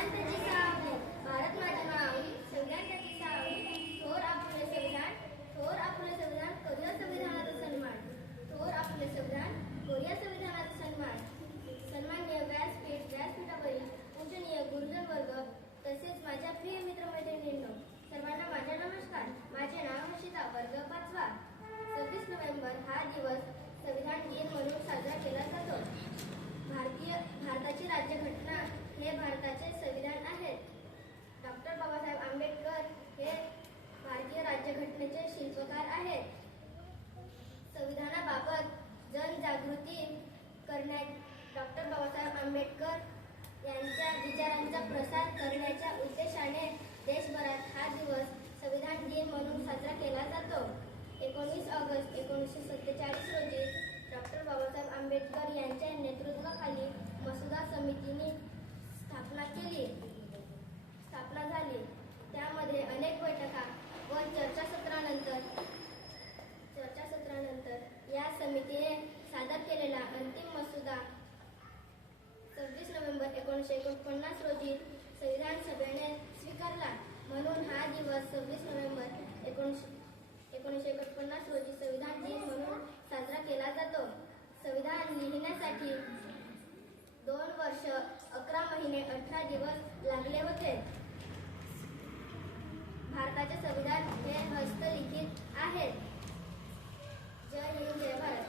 संविधान त्याची सावली, भारत माझी माऊली, संविधान त्याची सावली, थोर आपले संविधान, थोर आपले संविधान, करूया संविधानाचा सन्मान, थोर आपले संविधान, करूया संविधानाचा सन्मान. सन्माननीय व्यासपीठावरील पूजनीय गुरुजन वर्ग तसेच माझ्या प्रिय मित्रमैत्रिणींनो, सर्वांना माझा नमस्कार. माझे नाव हर्षिता, वर्ग 5वा. 26 नोव्हेंबर हा दिवस संविधान दिन म्हणून साजरा केला जातो. भारताची राज्यघटना हे भारताचे संविधान आहे. डॉक्टर बाबासाहेब आंबेडकर हे भारतीय राज्यघटनेचे शिल्पकार आहेत. संविधानाबाबत जनजागृती करण्यात डॉक्टर बाबासाहेब आंबेडकर यांच्या विचारांचा प्रसार करण्याच्या उद्देशाने देशभरात हा दिवस संविधान दिन म्हणून साजरा केला जातो. 19 ऑगस्ट 1947 रोजी डॉक्टर बाबासाहेब आंबेडकर यांच्या नेतृत्वाखाली मसुदा समितीने स्थापना झाली. त्यामध्ये अनेक बैठका व चर्चासत्रानंतर या समितीने सादर केलेला अंतिम मसुदा 26 नोव्हेंबर 1949 रोजी संविधान सभेने स्वीकारला. म्हणून हा दिवस 26 नोव्हेंबर 1949 रोजी संविधान दिन म्हणून साजरा केला जातो. संविधान लिहिण्यासाठी 2 वर्ष 11 महिने 18 दिवस लागले होते. भारताचे संविधान हे हस्तलिखित आहे. जय हिंद, जय भारत.